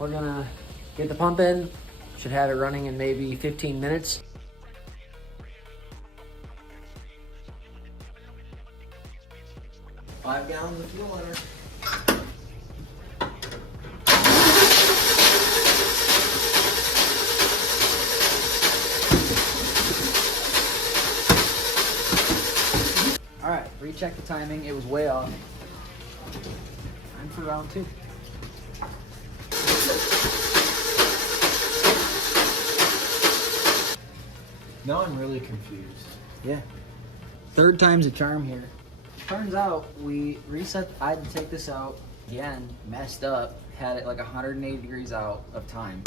We're gonna get the pump in. Should have it running in maybe 15 minutes. Five gallons of fuel in her. All right, recheck the timing. It was way off. Time for round 2. Now I'm really confused. Yeah. Third time's a charm here. Turns out we reset. I had to take this out again. Messed up. Had it like 180 degrees out of time.